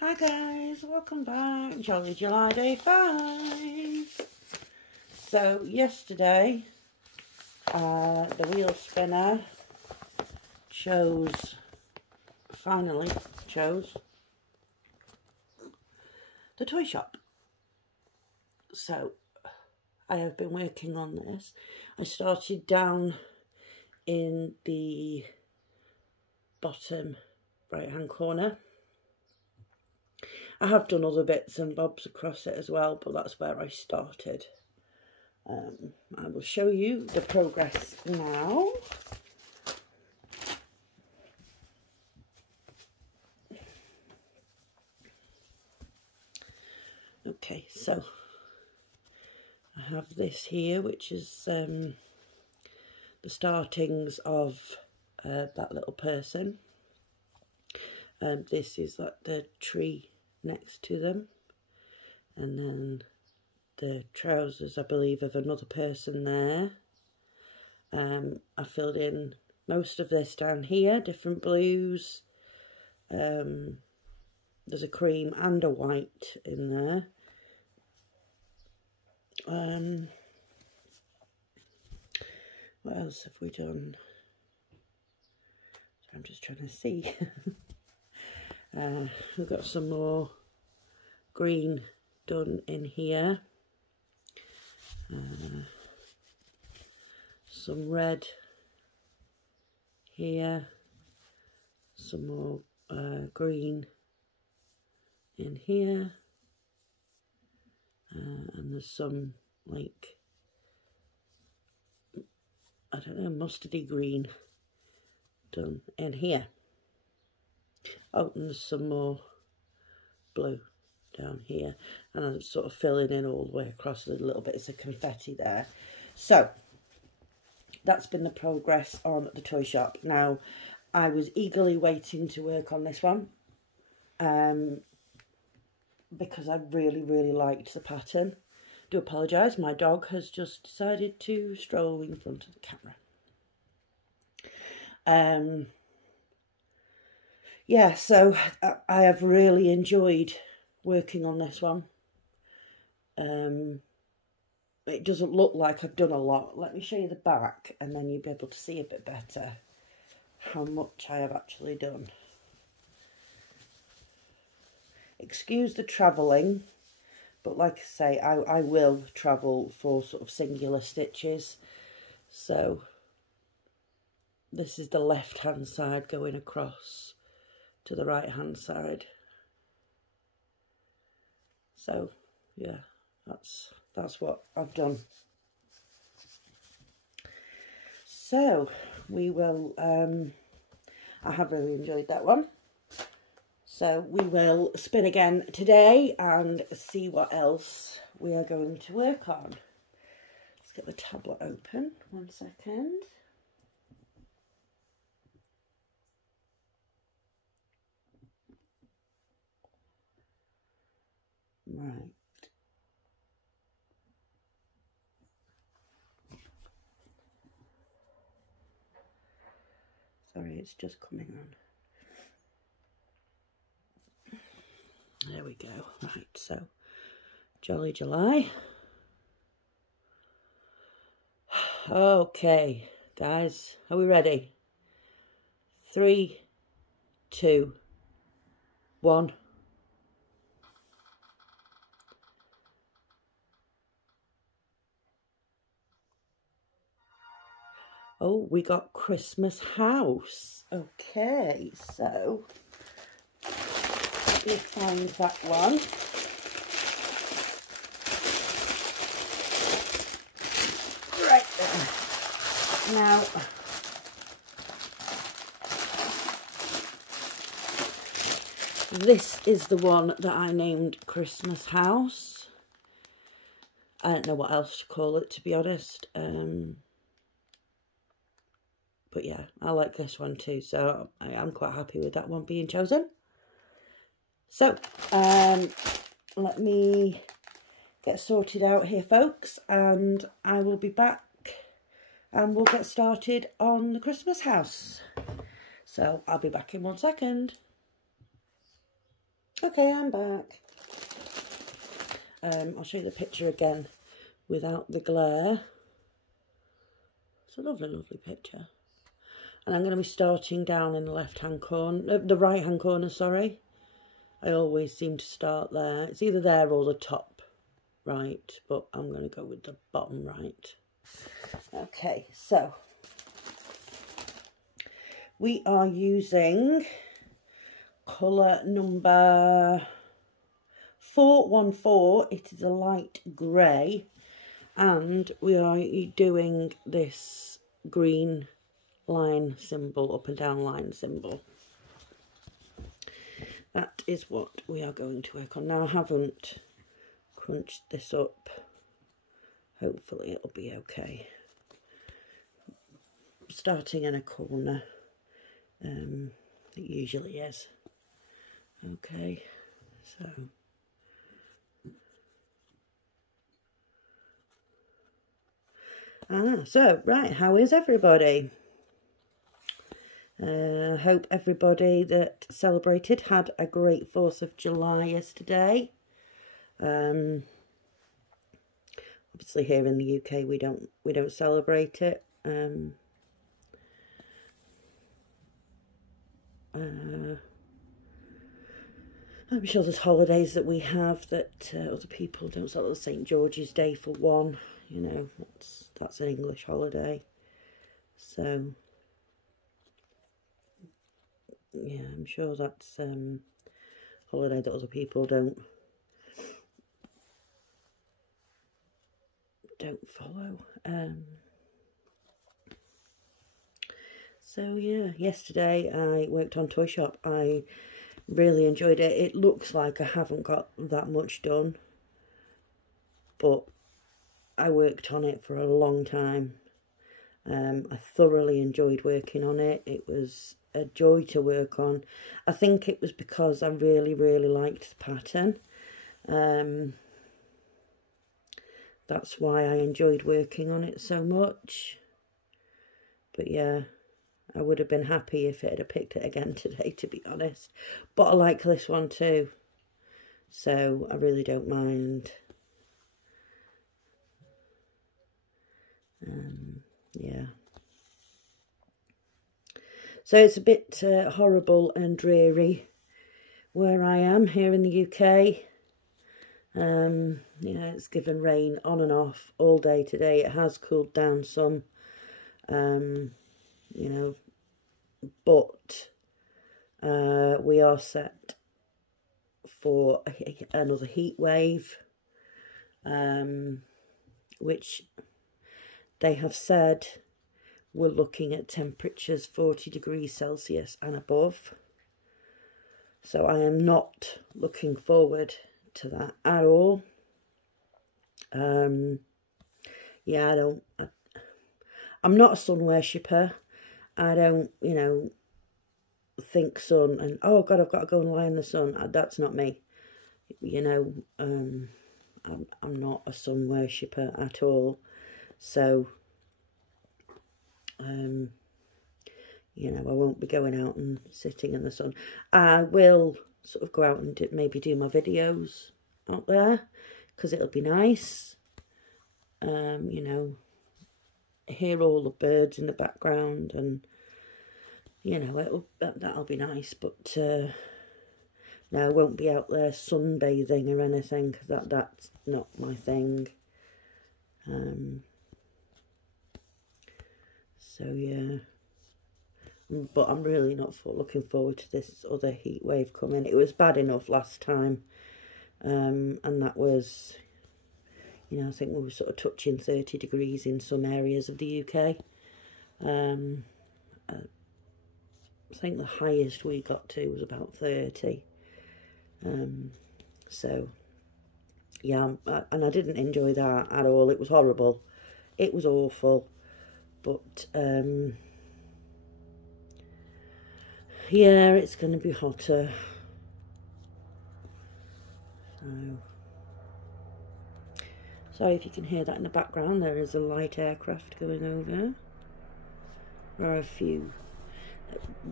Hi guys, welcome back. Jolly July Day 5. So yesterday the wheel spinner finally chose the toy shop. So I have been working on this. I started down in the bottom right hand corner. I have done other bits and bobs across it as well, but that's where I started. I will show you the progress now. Okay, so I have this here, which is the startings of that little person. This is like the tree next to them, and then the trousers, I believe, of another person there. I filled in most of this down here, different blues. There's a cream and a white in there. What else have we done? I'm just trying to see. We've got some more green done in here. Some red here. Some more green in here. And there's some, like, I don't know, mustardy green done in here. Oh, and there's some more blue down here, and I'm sort of filling in all the way across with little bits of confetti there. So that's been the progress on the toy shop. Now, I was eagerly waiting to work on this one because I really liked the pattern. Do apologise, my dog has just decided to stroll in front of the camera. Yeah, so I have really enjoyed working on this one. It doesn't look like I've done a lot. Let me show you the back, and then you'll be able to see a bit better how much I have actually done. Excuse the travelling, but like I say, I will travel for sort of singular stitches. So this is the left hand side going across to the right hand side. So yeah, that's what I've done. So we will I have really enjoyed that one. So we will spin again today and see what else we are going to work on. Let's get the tablet open, 1 second. Right. Sorry, it's just coming on. There we go. Right, so Jolly July. Okay, guys, are we ready? 3, 2, 1. Oh, we got Christmas house. Okay, so let me find that one. Right there. Now, this is the one that I named Christmas house. I don't know what else to call it, to be honest. But yeah, I like this one too, so I'm quite happy with that one being chosen. So, let me get sorted out here, folks, and I will be back and we'll get started on the Christmas house. So, I'll be back in 1 second. Okay, I'm back. I'll show you the picture again without the glare. It's a lovely, lovely picture. And I'm going to be starting down in the left-hand corner, the right-hand corner, sorry. I always seem to start there. It's either there or the top right, but I'm going to go with the bottom right. Okay, so we are using colour number 414. It is a light grey, and we are doing this green line symbol, up and down line symbol. That is what we are going to work on. Now, I haven't crunched this up. Hopefully it'll be okay. Starting in a corner. It usually is. Okay, so right, how is everybody? Hope everybody that celebrated had a great 4th of July yesterday. Obviously here in the UK we don't celebrate it. I'm sure there's holidays that we have that other people don't celebrate. St. George's Day for one, you know, that's an English holiday. So yeah, I'm sure that's holiday that other people don't follow. So yeah, yesterday I worked on Toy Shop. I really enjoyed it. It looks like I haven't got that much done, but I worked on it for a long time. I thoroughly enjoyed working on it. It was a joy to work on. I think it was because I really, really liked the pattern. That's why I enjoyed working on it so much. But yeah, I would have been happy if it had picked it again today, to be honest. But I like this one too, so I really don't mind. Yeah. So it's a bit horrible and dreary where I am here in the UK. Yeah, it's given rain on and off all day today. It has cooled down some, you know, but we are set for another heat wave, which they have said we're looking at temperatures 40 degrees Celsius and above. So I am not looking forward to that at all. Yeah, I'm not a sun worshipper. I don't, you know, think sun and, oh God, I've got to go and lie in the sun. That's not me. You know, I'm not a sun worshipper at all. So, you know, I won't be going out and sitting in the sun. I will sort of go out and maybe do my videos out there, because it'll be nice. You know, hear all the birds in the background, and you know, that'll be nice. But no, I won't be out there sunbathing or anything, because that's not my thing. So yeah, but I'm really not looking forward to this other heat wave coming. It was bad enough last time, and that was, you know, I think we were sort of touching 30 degrees in some areas of the UK. I think the highest we got to was about 30. So yeah, and I didn't enjoy that at all. It was horrible. It was awful. But yeah, it's going to be hotter. So sorry if you can hear that in the background. There is a light aircraft going over. There are a few.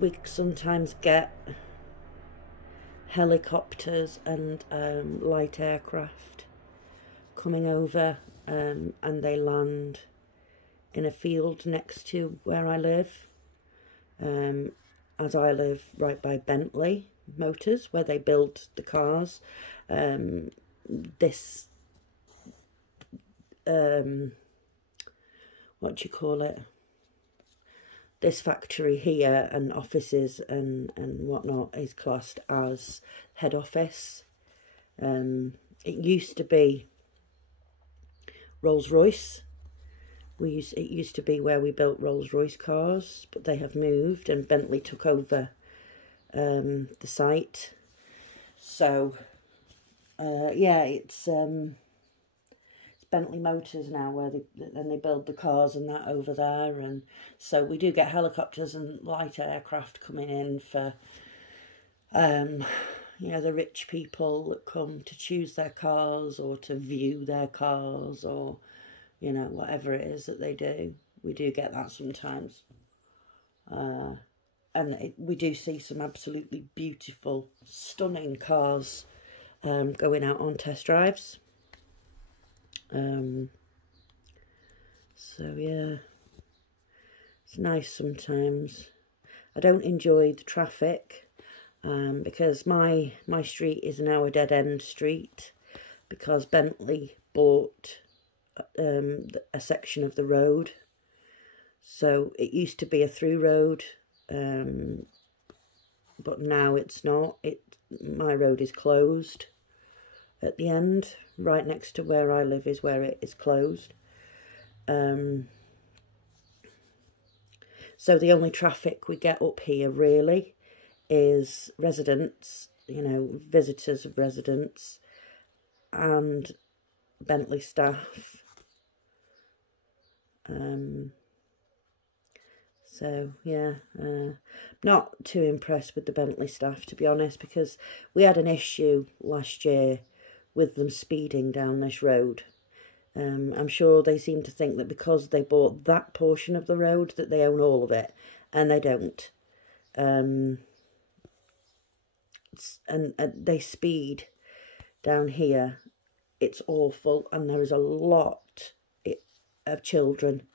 We sometimes get helicopters and light aircraft coming over, and they land in a field next to where I live, as I live right by Bentley Motors, where they build the cars. This what do you call it, this factory here and offices and whatnot is classed as head office. It used to be Rolls-Royce. It used to be where we built Rolls-Royce cars, but they have moved and Bentley took over the site. So yeah, it's Bentley Motors now, where they build the cars and that over there. And so we do get helicopters and light aircraft coming in for you know, the rich people that come to choose their cars or to view their cars, or you know, whatever it is that they do. We do get that sometimes. And we do see some absolutely beautiful, stunning cars going out on test drives. So yeah, it's nice sometimes. I don't enjoy the traffic because my street is now a dead-end street, because Bentley bought a section of the road. So it used to be a through road, but now it's not. My road is closed at the end. Right next to where I live is where it is closed. So the only traffic we get up here really is residents, you know, visitors of residents, and Bentley staff. So yeah, not too impressed with the Bentley staff, to be honest, because we had an issue last year with them speeding down this road. I'm sure they seem to think that because they bought that portion of the road that they own all of it, and they don't. And they speed down here. It's awful, and there is a lot of children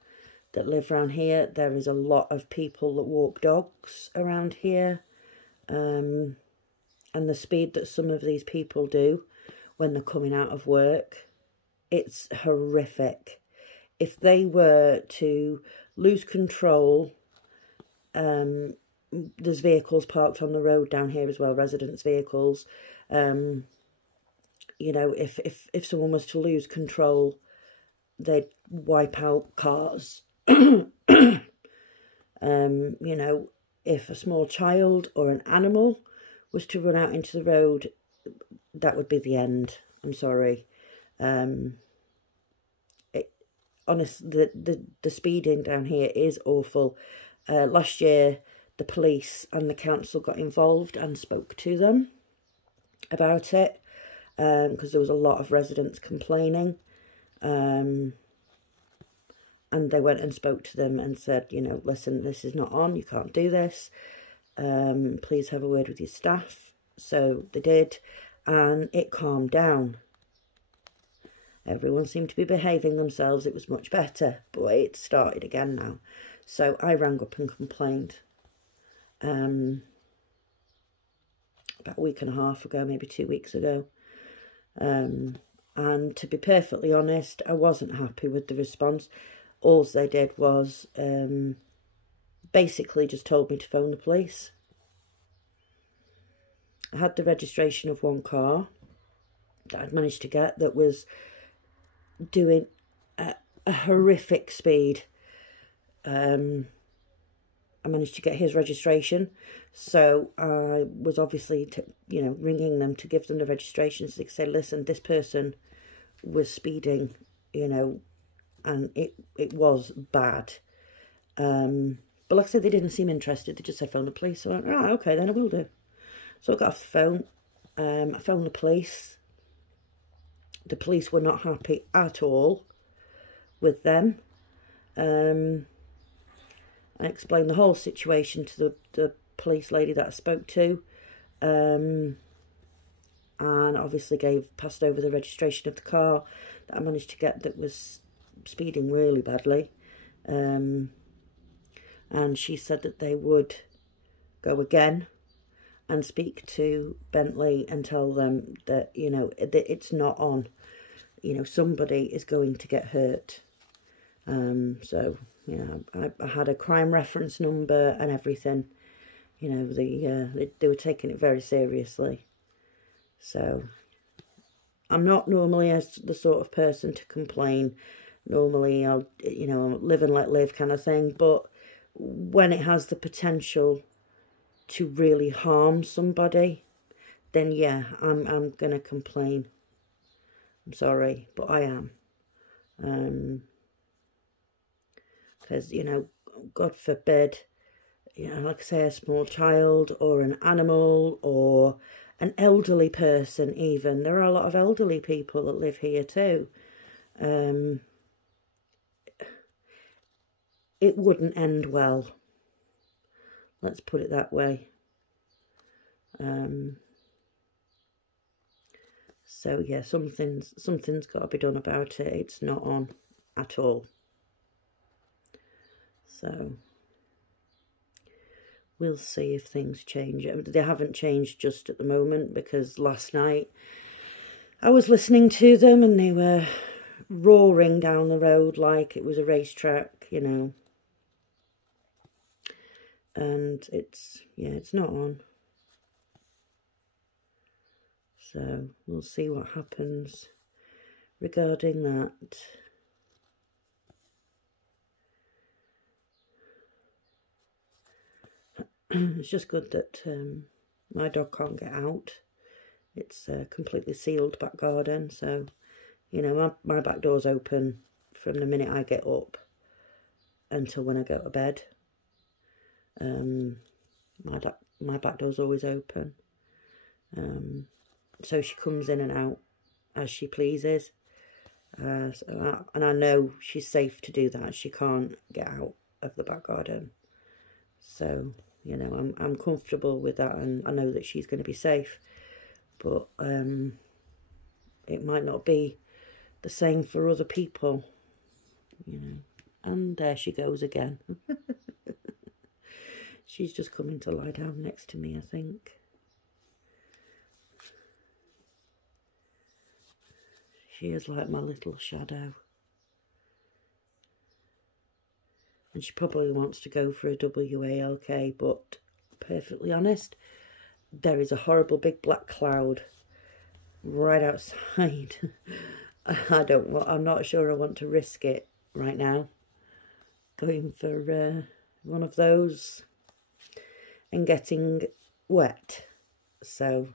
that live around here. There is a lot of people that walk dogs around here, and the speed that some of these people do when they're coming out of work, it's horrific. If they were to lose control, there's vehicles parked on the road down here as well, residents' vehicles. You know, if someone was to lose control, they'd wipe out cars. You know, if a small child or an animal was to run out into the road, that would be the end. I'm sorry. Honestly, the speeding down here is awful. Last year, the police and the council got involved and spoke to them about it, because there was a lot of residents complaining. And they went and spoke to them and said, you know, listen, this is not on, you can't do this. Please have a word with your staff. So they did, and it calmed down. Everyone seemed to be behaving themselves. It was much better, but it started again now. So I rang up and complained about a week and a half ago, maybe 2 weeks ago. And to be perfectly honest, I wasn't happy with the response. All they did was basically just told me to phone the police. I had the registration of one car that I'd managed to get that was doing a horrific speed. I managed to get his registration, so I was obviously, you know, ringing them to give them the registration, so they could say, listen, this person was speeding, you know, and it was bad. But like I said, they didn't seem interested. They just said phone the police. So I went, right, okay, then I will do. So I got off the phone. I phoned the police. The police were not happy at all with them. I explained the whole situation to the police lady that I spoke to. and obviously passed over the registration of the car that I managed to get that was speeding really badly. And she said that they would go again and speak to Bentley and tell them that, you know, that it's not on. You know, somebody is going to get hurt. So, you know, I had a crime reference number and everything. You know, they were taking it very seriously. So, I'm not normally the sort of person to complain. Normally, I'll, you know, live and let live kind of thing. But when it has the potential to really harm somebody, then yeah, I'm going to complain. I'm sorry, but I am. Because, you know, God forbid, you know, like I say, a small child or an animal or an elderly person even. There are a lot of elderly people that live here too. It wouldn't end well. Let's put it that way. So yeah, something's got to be done about it. It's not on at all. So we'll see if things change. They haven't changed just at the moment, because last night I was listening to them and they were roaring down the road like it was a racetrack, you know. And it's not on. So we'll see what happens regarding that. It's just good that my dog can't get out. It's a completely sealed back garden, so, you know, my back door's open from the minute I get up until when I go to bed. My back door's always open. So she comes in and out as she pleases. And I know she's safe to do that. She can't get out of the back garden. So, you know, I'm comfortable with that, and I know that she's going to be safe. But it might not be the same for other people, you know. And there she goes again. She's just coming to lie down next to me, I think. She is like my little shadow. And she probably wants to go for a WALK, but perfectly honest, there is a horrible big black cloud right outside. I'm not sure I want to risk it right now, going for one of those and getting wet. So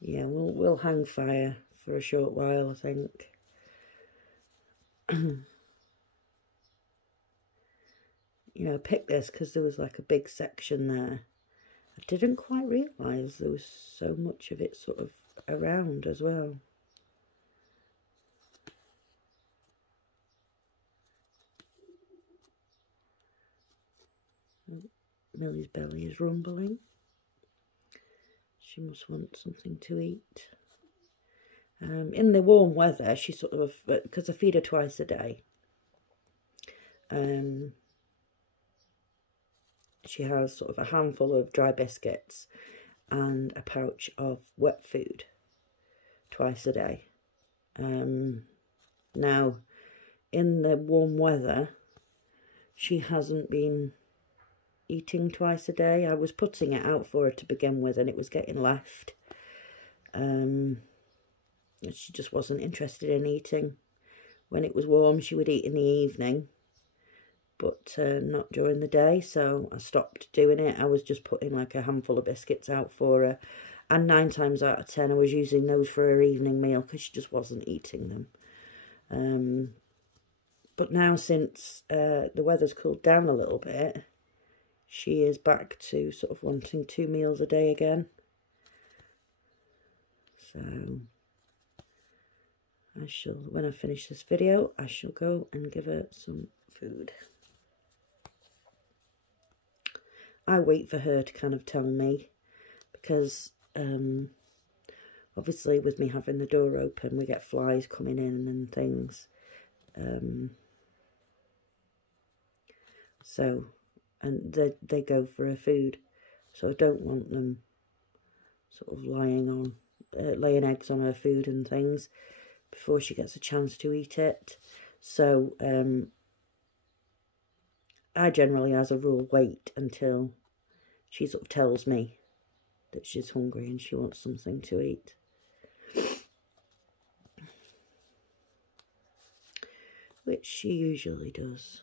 yeah, we'll hang fire for a short while, I think. You know, I picked this because there was like a big section there. I didn't quite realise there was so much of it sort of around as well. Millie's belly is rumbling. She must want something to eat. In the warm weather, she sort of, because I feed her twice a day, she has sort of a handful of dry biscuits and a pouch of wet food twice a day. Now, in the warm weather, she hasn't been eating twice a day. I was putting it out for her to begin with, and it was getting left. She just wasn't interested in eating. When it was warm, she would eat in the evening, but not during the day, so I stopped doing it. I was just putting like a handful of biscuits out for her, and 9 times out of 10 I was using those for her evening meal because she just wasn't eating them. But now, since the weather's cooled down a little bit, she is back to sort of wanting 2 meals a day again. So I shall, when I finish this video, I shall go and give her some food. I wait for her to kind of tell me, because obviously with me having the door open, we get flies coming in and things. So, and they go for her food. So I don't want them sort of laying eggs on her food and things before she gets a chance to eat it. So I generally, as a rule, wait until she sort of tells me that she's hungry and she wants something to eat. Which she usually does.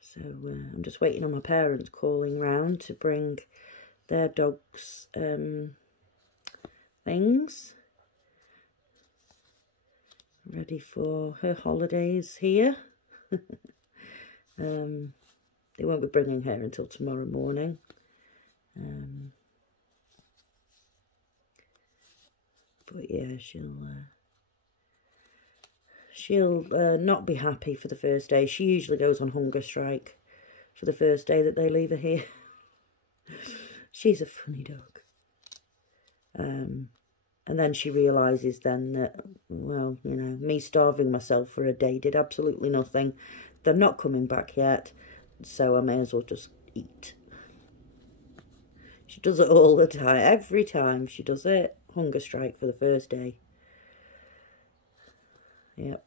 So I'm just waiting on my parents calling round to bring their dogs things. Ready for her holidays here. They won't be bringing her until tomorrow morning. But yeah, she'll not be happy for the first day. She usually goes on hunger strike for the first day that they leave her here. She's a funny dog. And then she realises then that, well, you know, me starving myself for a day did absolutely nothing. They're not coming back yet, so I may as well just eat. She does it all the time. Every time she does it, hunger strike for the first day. Yep.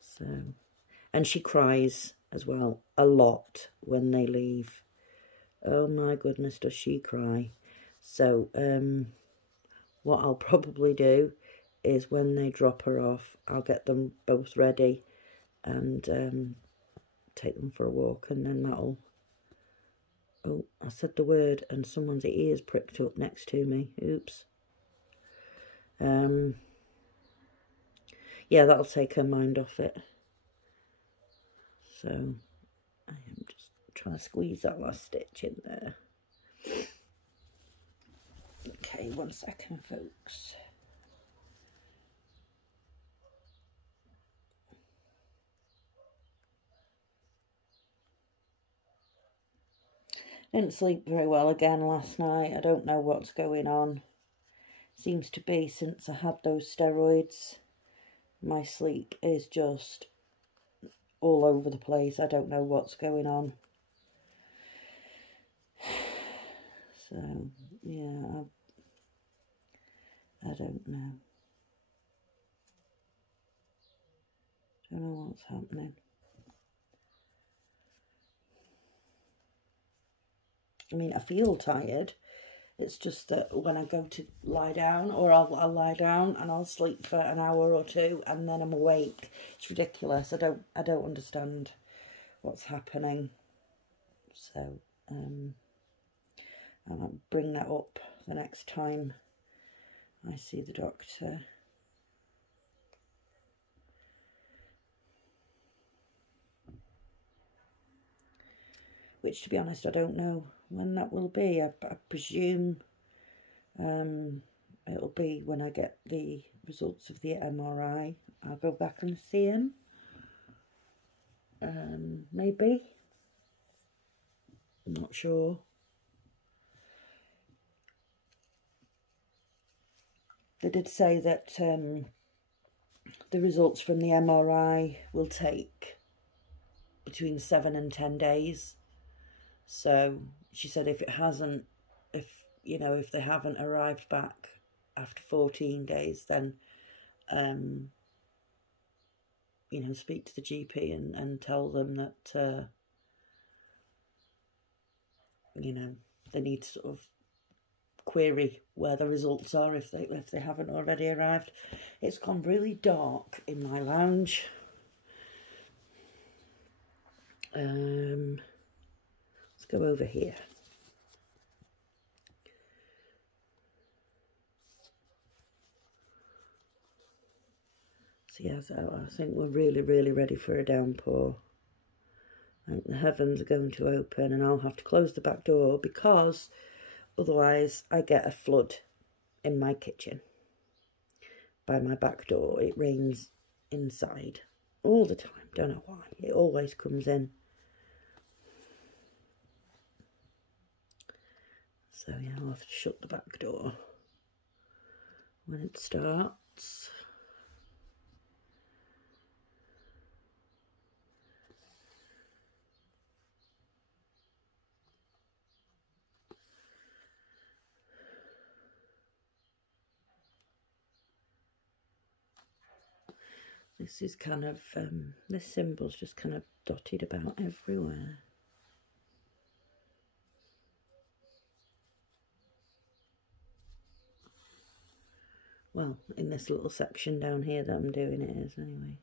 So, and she cries as well a lot when they leave. Oh my goodness, does she cry. So, what I'll probably do is when they drop her off, I'll get them both ready and take them for a walk, and then that'll... Oh, I said the word and someone's ears pricked up next to me. Oops. Yeah, that'll take her mind off it. So, I am just trying to squeeze that last stitch in there. Okay, 1 second, folks. Didn't sleep very well again last night. I don't know what's going on. Seems to be since I had those steroids, my sleep is just all over the place. I don't know what's going on. So, yeah, I don't know. Don't know what's happening. I mean, I feel tired. It's just that when I go to lie down, or I'll lie down and I'll sleep for an hour or two and then I'm awake. It's ridiculous. I don't understand what's happening. So, I might bring that up the next time I see the doctor. Which, to be honest, I don't know when that will be. I presume it'll be when I get the results of the MRI. I'll go back and see him. Maybe. I'm not sure. They did say that the results from the MRI will take between 7 and 10 days. So she said if they haven't arrived back after 14 days, then, speak to the GP and tell them that, they need to sort of query where the results are if they haven't already arrived. It's gone really dark in my lounge. Let's go over here. So yeah, so I think we're really, really ready for a downpour. I think the heavens are going to open and I'll have to close the back door because otherwise I get a flood in my kitchen. By my back door, it rains inside all the time. Don't know why. It always comes in. So yeah, I'll have to shut the back door when it starts. This is kind of, this symbol's just kind of dotted about everywhere. Well, in this little section down here that I'm doing it is anyway.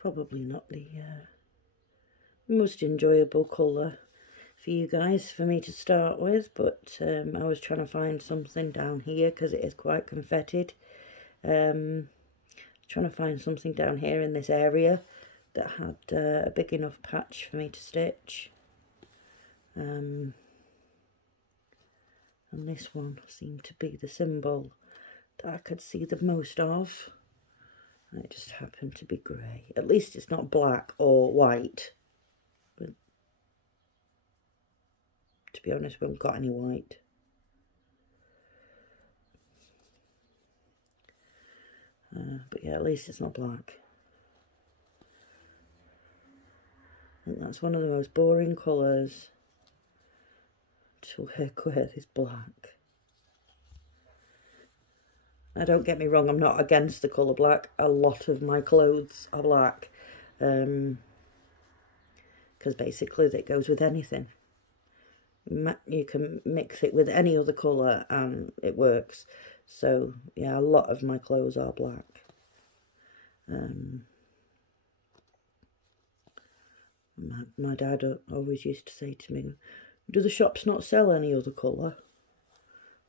Probably not the most enjoyable colour for you guys, for me to start with, but I was trying to find something down here because it is quite confetted. Trying to find something down here in this area that had a big enough patch for me to stitch. And this one seemed to be the symbol that I could see the most of. It just happened to be grey. At least it's not black or white. But to be honest, we haven't got any white. But yeah, at least it's not black. I think that's one of the most boring colours to work with, is black. Now, don't get me wrong, I'm not against the colour black. A lot of my clothes are black. Because basically it goes with anything. You can mix it with any other colour and it works. So, yeah, a lot of my clothes are black. My dad always used to say to me, do the shops not sell any other colour?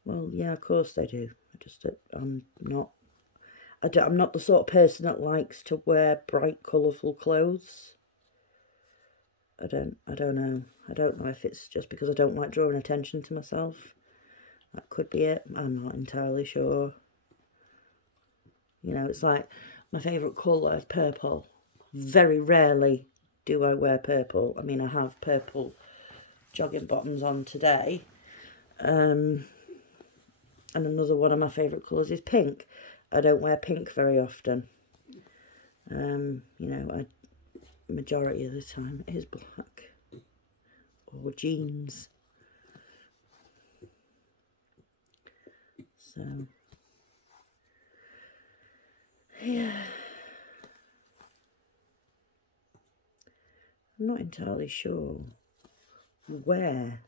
Well, yeah, of course they do. I'm not the sort of person that likes to wear bright, colourful clothes. I don't know. I don't know if it's just because I don't like drawing attention to myself. That could be it. I'm not entirely sure. You know, it's like my favourite colour is purple. Very rarely do I wear purple. I mean, I have purple jogging bottoms on today. And another one of my favourite colours is pink. I don't wear pink very often. You know, majority of the time it is black or jeans. So, yeah. I'm not entirely sure where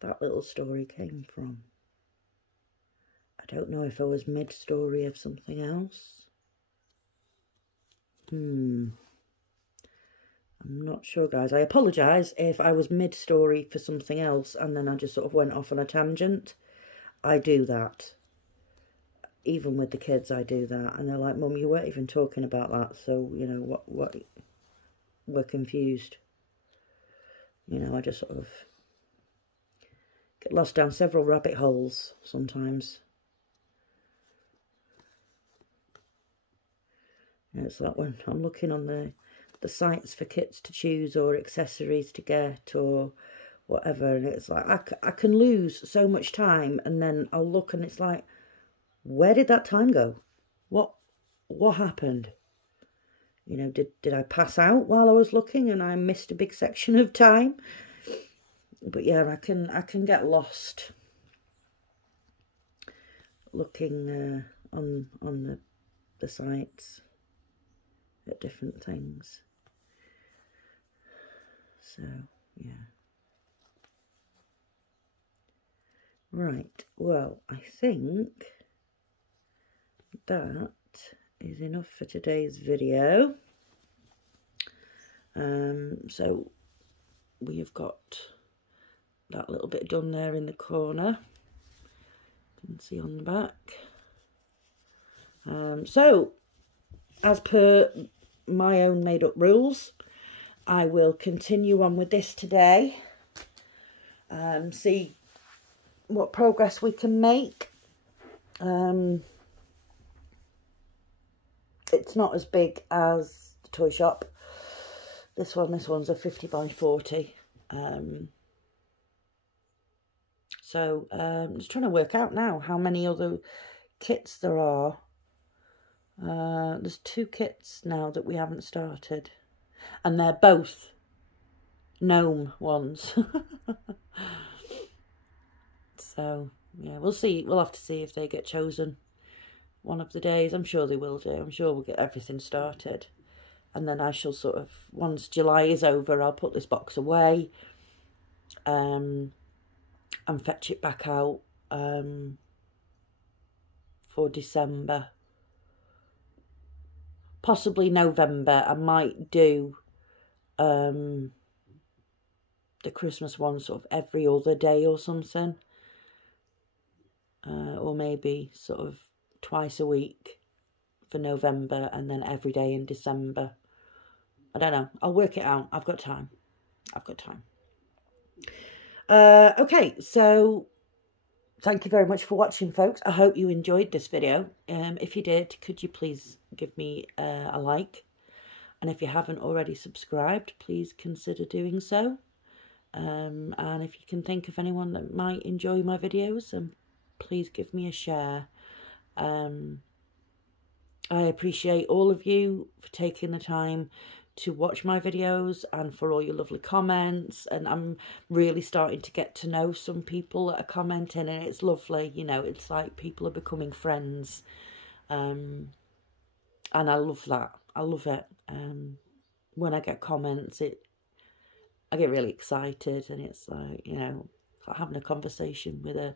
that little story came from. I don't know if I was mid-story of something else. I'm not sure, guys. I apologise if I was mid-story for something else and then I just sort of went off on a tangent. I do that. Even with the kids, I do that. And they're like, Mum, you weren't even talking about that. So, you know, what we're confused. You know, I just sort of get lost down several rabbit holes sometimes. It's like when I'm looking on the sites for kits to choose or accessories to get or whatever, and it's like I can lose so much time, and then I'll look and it's like, where did that time go? What happened? You know, did I pass out while I was looking and I missed a big section of time? But yeah, I can get lost looking on the sites at different things. So, yeah. Right, well, I think that is enough for today's video. So we have got that little bit done there in the corner. You can see on the back. So, as per my own made-up rules, I will continue on with this today. See what progress we can make. It's not as big as the toy shop. This one's a 50 by 40. So I'm just trying to work out now how many other kits there are. There's 2 kits now that we haven't started, and they're both gnome ones. So yeah, we'll see. We'll have to see if they get chosen one of the days. I'm sure they will do. I'm sure we'll get everything started, and then I shall sort of, once July is over, I'll put this box away and fetch it back out for December, possibly November. I might do the Christmas one sort of every other day or something, or maybe sort of twice a week for November, and then every day in December. I don't know. I'll work it out. I've got time. Okay, so thank you very much for watching, folks. I hope you enjoyed this video. If you did, could you please give me a like? And if you haven't already subscribed, please consider doing so. And if you can think of anyone that might enjoy my videos, please give me a share. I appreciate all of you for taking the time to watch my videos and for all your lovely comments, and I'm really starting to get to know some people that are commenting, and it's lovely. You know, it's like people are becoming friends, and I love that. I love it. When I get comments, I get really excited, and it's like, you know, like having a conversation with a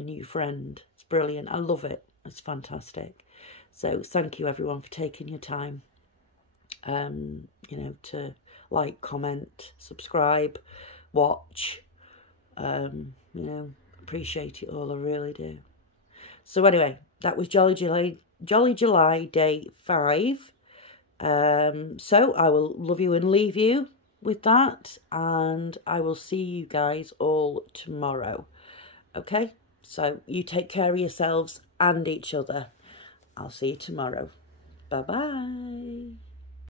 new friend. It's brilliant. I love it. It's fantastic. So thank you everyone for taking your time, you know, to like, comment, subscribe, watch. You know, appreciate it all. I really do. So anyway, that was Jolly July day 5. So I will love you and leave you with that, and I will see you guys all tomorrow. Okay, so you take care of yourselves and each other. I'll see you tomorrow. Bye bye.